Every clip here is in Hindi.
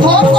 Oh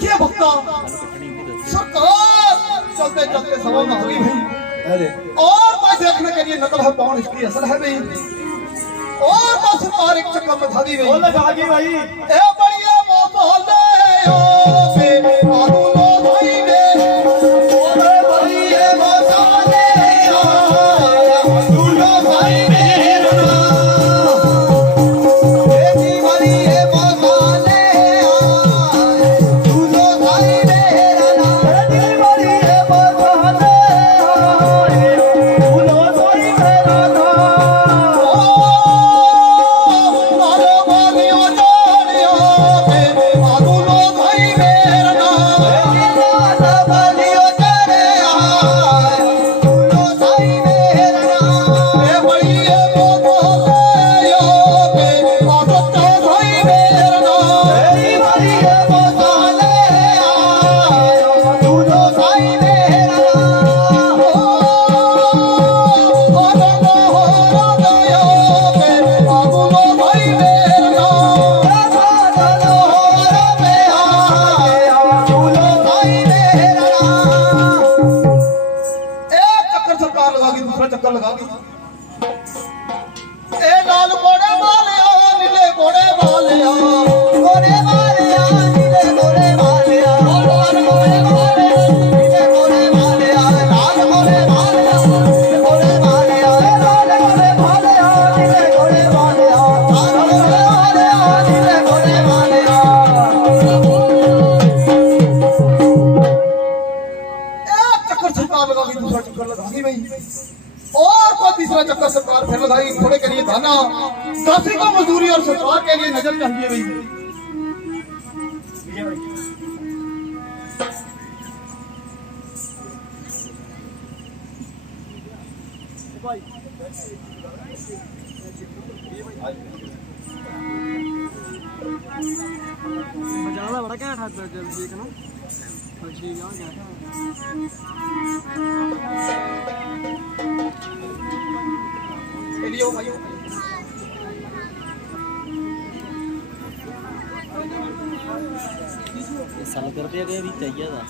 देखिए भक्ता सरकार चलते चलते सवा में हो गई भाई। और मैं देखने के लिए नकल है कौन इसकी असल है भाई। और मैं सरकार एक चक्कर में भागी गई भाई। ए बढ़िया मोहल्ले ओ बे आलू लो भाई वे ओरे बढ़िया मोहल्ले ओ आलू लो भाई मेरा ए जी बढ़िया मोहल्ले ओ आलू लो भाई मेरा ए जी बढ़िया मोहल्ले ओ आलू लो भाई मेरा चक्कर लगा दी। ए लाल घोड़े वालिया नीले घोड़े वालिया घोड़े वालिया नीले घोड़े वालिया लाल घोड़े वालिया नीले घोड़े वालिया लाल घोड़े वालिया नीले घोड़े वालिया लाल घोड़े वालिया नीले घोड़े वालिया लाल घोड़े वालिया नीले घोड़े वालिया। एक चक्कर सरकार लगा दी, दूसरा चक्कर लगा दी भाई। और को तीसरा चक्कर सरकार फिर लगाई। थोड़े के लिए दाना दासी को मजदूरी और सरकार के लिए नजर चाहिए भाई। मजाला बड़ा क्या था जल्दी देखना ठीक है लियो भाई। साल कर दिया गया भी चाहिए था।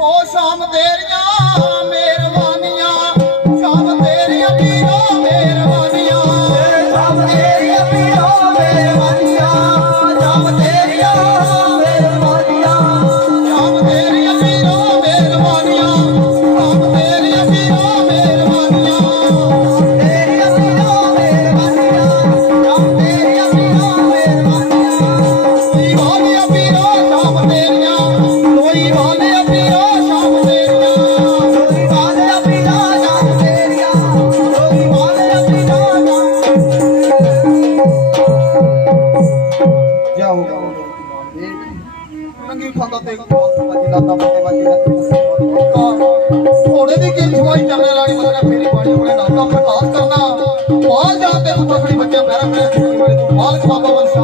ओ शाम तेरिया मेहरबानियां शाम तेरिया पीरो मेहरबानियां शाम तेरिया पीरो मेहरबानियां शाम तेरिया मेहरबानियां शाम तेरिया पीरो मेहरबानियां शाम तेरिया पीरो मेहरबानियां तेरिया पीरो मेहरबानियां शाम तेरिया पीरो मेहरबानियां दीवानिया पीरो शाम तेरिया कोई वाले पीरो घोड़े की किल छुआई चलने वाली मतलब फेरी पानी होने नाम का प्रकाश करना माल जाते ऊपर खड़ी बच्चे पैरा में मालिक बाबा बंसा